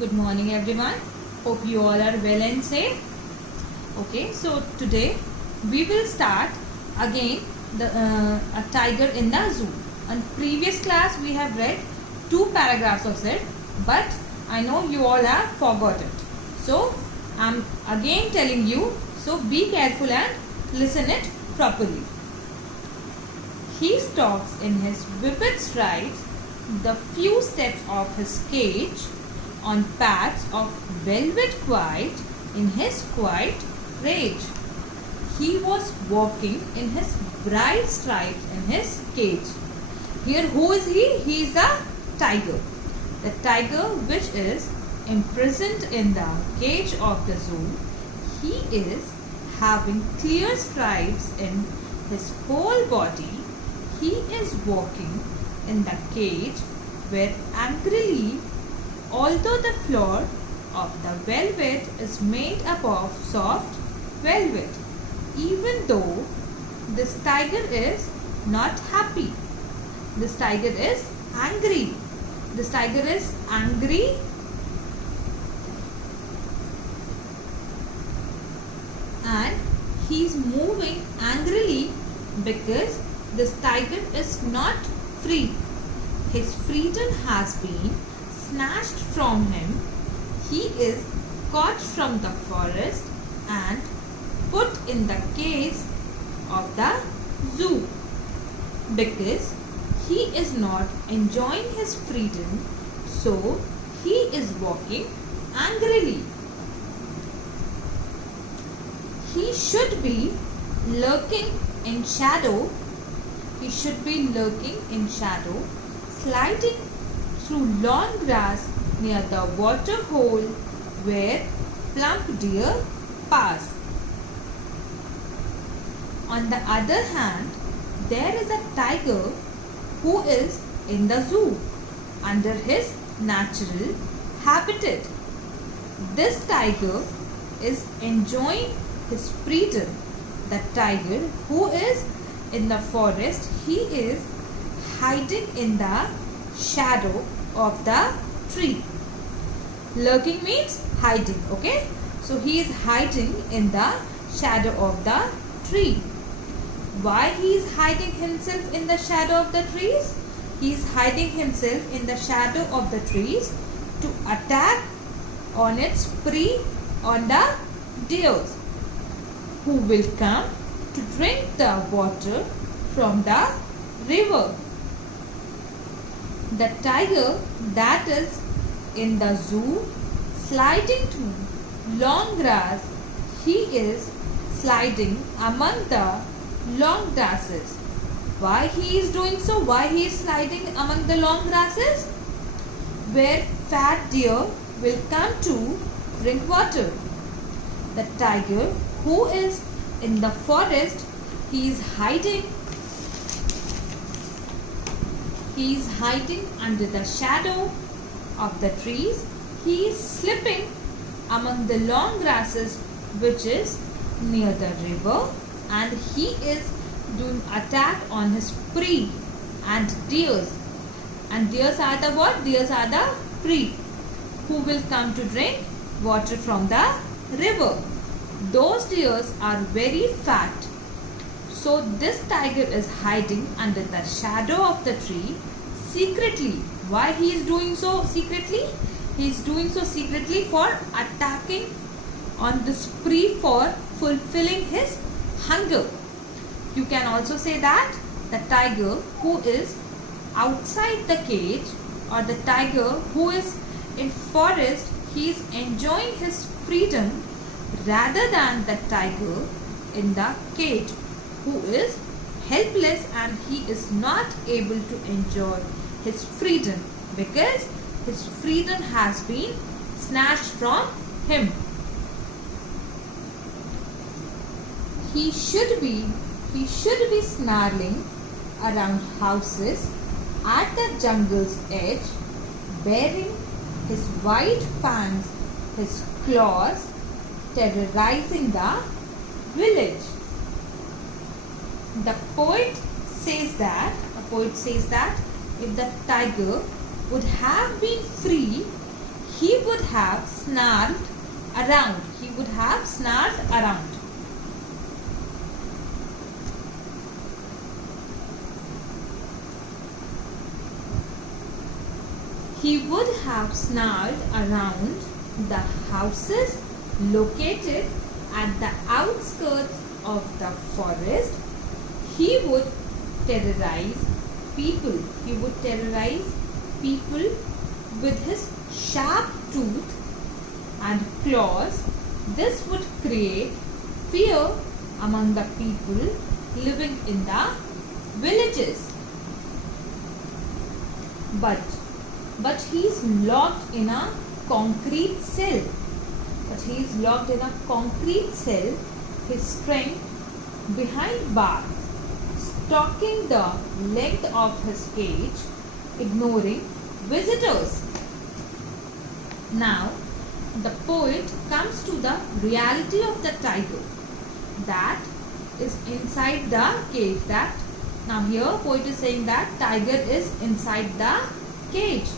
Good morning everyone. Hope you all are well and safe. Okay, so today we will start again a tiger in the zoo. On previous class we have read 2 paragraphs of it, but I know you all have forgotten. So I am again telling you, so be careful and listen it properly. He stalks in his vivid strides the few steps of his cage on pads of velvet quiet in his quiet rage. He was walking in his bright stripes in his cage. Here who is he? He is the tiger. The tiger which is imprisoned in the cage of the zoo. He is having clear stripes in his whole body. He is walking in the cage where angrily, although the floor of the velvet is made up of soft velvet, even though this tiger is not happy. This tiger is angry. This tiger is angry and he is moving angrily because this tiger is not free. His freedom has been snatched from him. He is caught from the forest and put in the cage of the zoo because he is not enjoying his freedom, so he is walking angrily. He should be lurking in shadow. He should be lurking in shadow, sliding through long grass near the water hole where plump deer pass. On the other hand, there is a tiger who is in the zoo under his natural habitat. This tiger is enjoying his freedom. The tiger who is in the forest, he is hiding in the shadow of the tree. Lurking means hiding, okay? So he is hiding in the shadow of the tree. Why he is hiding himself in the shadow of the trees? He is hiding himself in the shadow of the trees to attack on its prey on the deers who will come to drink the water from the river. The tiger that is in the zoo sliding through long grass, he is sliding among the long grasses. Why he is doing so? Why he is sliding among the long grasses? Where fat deer will come to drink water. The tiger who is in the forest, he is hiding under the shadow of the trees. He is slipping among the long grasses which is near the river, and he is doing attack on his prey and deers. And deers are the what? Deers are the prey who will come to drink water from the river. Those deers are very fat. So this tiger is hiding under the shadow of the tree secretly. Why he is doing so secretly? He is doing so secretly for attacking on the spree for fulfilling his hunger. You can also say that the tiger who is outside the cage, or the tiger who is in forest, he is enjoying his freedom rather than the tiger in the cage who is helpless and he is not able to enjoy his freedom because his freedom has been snatched from him. He should be snarling around houses at the jungle's edge, baring his white fangs, his claws, terrorizing the village. The poet says that if the tiger would have been free, he would have snarled around. He would have snarled around. He would have snarled around the houses located at the outskirts of the forest. He would terrorize people. He would terrorize people with his sharp tooth and claws. This would create fear among the people living in the villages. But he is locked in a concrete cell. His strength behind bars, stalking the length of his cage, ignoring visitors. Now, the poet comes to the reality of the tiger that is inside the cage. Now here poet is saying that tiger is inside the cage.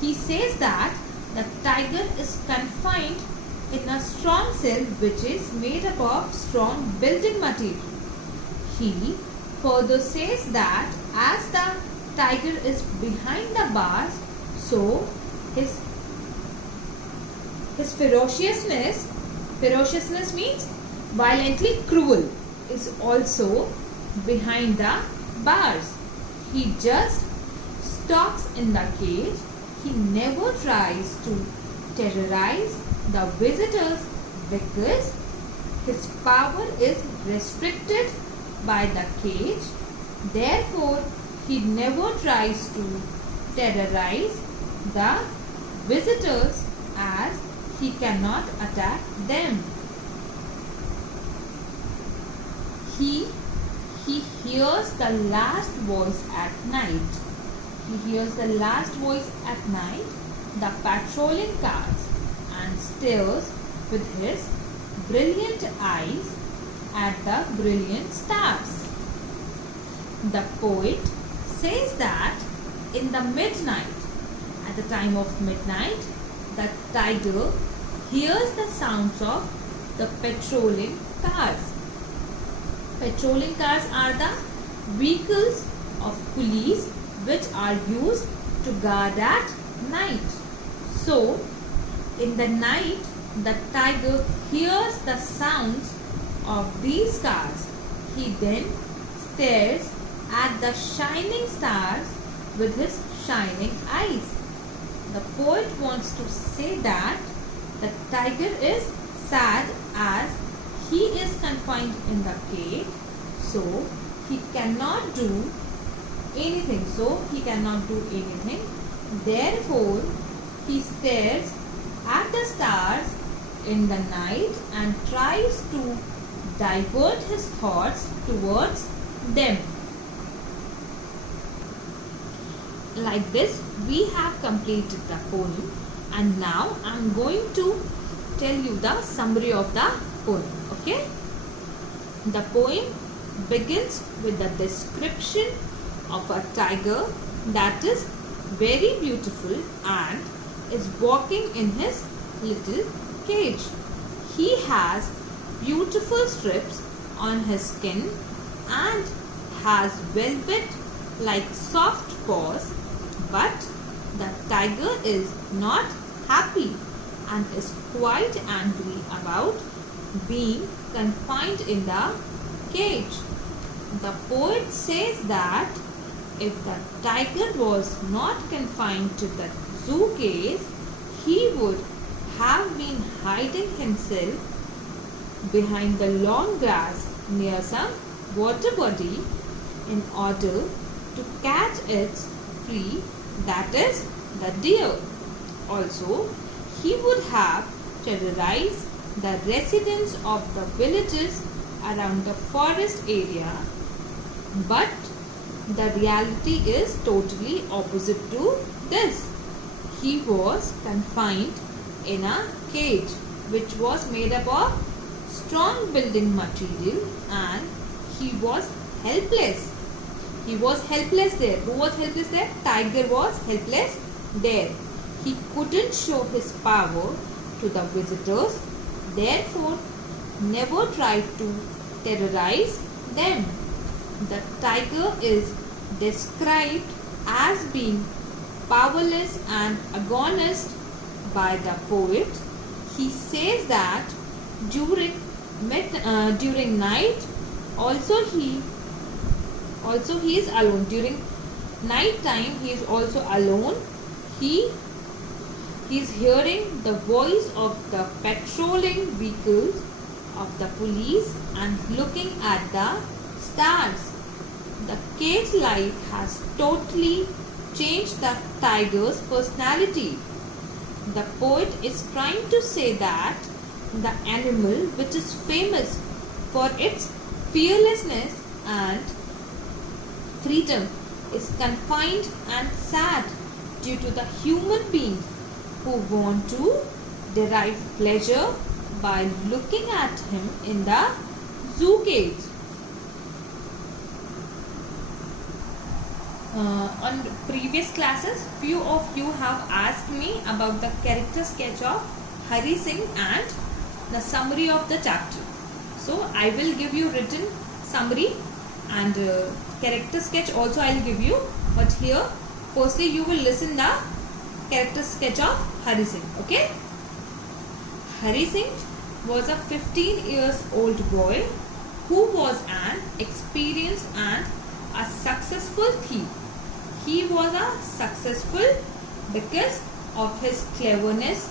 He says that the tiger is confined in a strong cell which is made up of strong building material. He further says that as the tiger is behind the bars, so his ferociousness means violently cruel, is also behind the bars. He just stalks in the cage. He never tries to terrorize the visitors because his power is restricted by the cage. Therefore, he never tries to terrorize the visitors as he cannot attack them. He hears the last voice at night. The patrolling cars, and stares with his brilliant eyes at the brilliant stars. The poet says that in the midnight, at the time of midnight, the tiger hears the sounds of the patrolling cars. Patrolling cars are the vehicles of police which are used to guard at night. So, in the night, the tiger hears the sounds of these cars. He then stares at the shining stars with his shining eyes. The poet wants to say that the tiger is sad as he is confined in the cage, so he cannot do anything. Therefore, he stares at the stars in the night and tries to divert his thoughts towards them. Like this, we have completed the poem, and now I am going to tell you the summary of the poem. Okay? The poem begins with the description of a tiger that is very beautiful and is walking in his little cage. He has beautiful strips on his skin and has velvet like soft paws, but the tiger is not happy and is quite angry about being confined in the cage. The poet says that if the tiger was not confined to the zoo cage, he would have been hiding himself behind the long grass near some water body in order to catch its prey, that is the deer. Also, he would have terrorized the residents of the villages around the forest area, but the reality is totally opposite to this. He was confined in a cage which was made up of strong building material, and he was helpless. He was helpless there. Who was helpless there? Tiger was helpless there. He couldn't show his power to the visitors, therefore never tried to terrorize them. The tiger is described as being powerless and agonist by the poet. He says that during night also he is alone. During night time he is also alone. He is hearing the voice of the patrolling vehicles of the police and looking at the stars. The cage life has totally changed the tiger's personality. The poet is trying to say that the animal, which is famous for its fearlessness and freedom, is confined and sad due to the human beings who want to derive pleasure by looking at him in the zoo cage. On previous classes, few of you have asked me about the character sketch of Hari Singh and the summary of the chapter. So I will give you written summary and character sketch also I will give you. But here, firstly you will listen the character sketch of Hari Singh. Okay. Hari Singh was a 15 years old boy who was an experienced and a successful thief. He was a successful because of his cleverness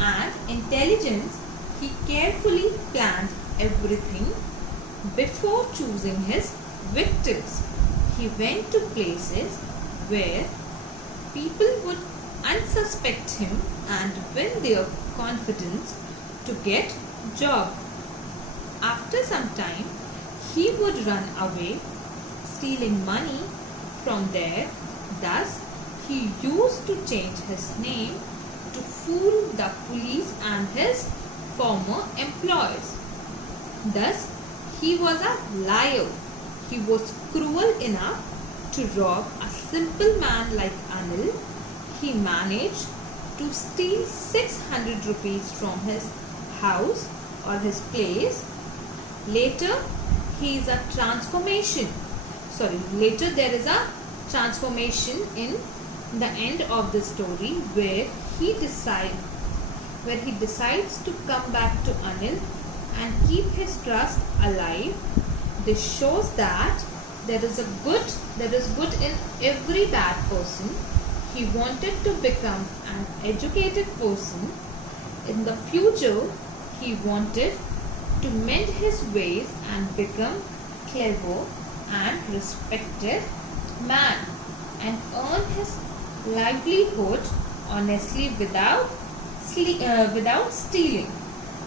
and intelligence. He carefully planned everything before choosing his victims. He went to places where people would unsuspect him and win their confidence to get job. After some time, he would run away, stealing money from there. Thus, he used to change his name to fool the police and his former employers. Thus, he was a liar. He was cruel enough to rob a simple man like Anil. He managed to steal 600 rupees from his house or his place. Later there is a transformation in the end of the story where he decides to come back to Anil and keep his trust alive. This shows that there is good in every bad person. He wanted to become an educated person. In the future, he wanted to mend his ways and become clever and respected man and earn his livelihood honestly without stealing.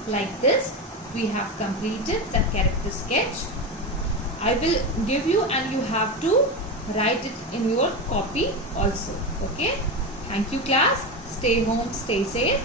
Like this, we have completed the character sketch. I will give you and you have to write it in your copy also. Okay. Thank you class. Stay home, stay safe.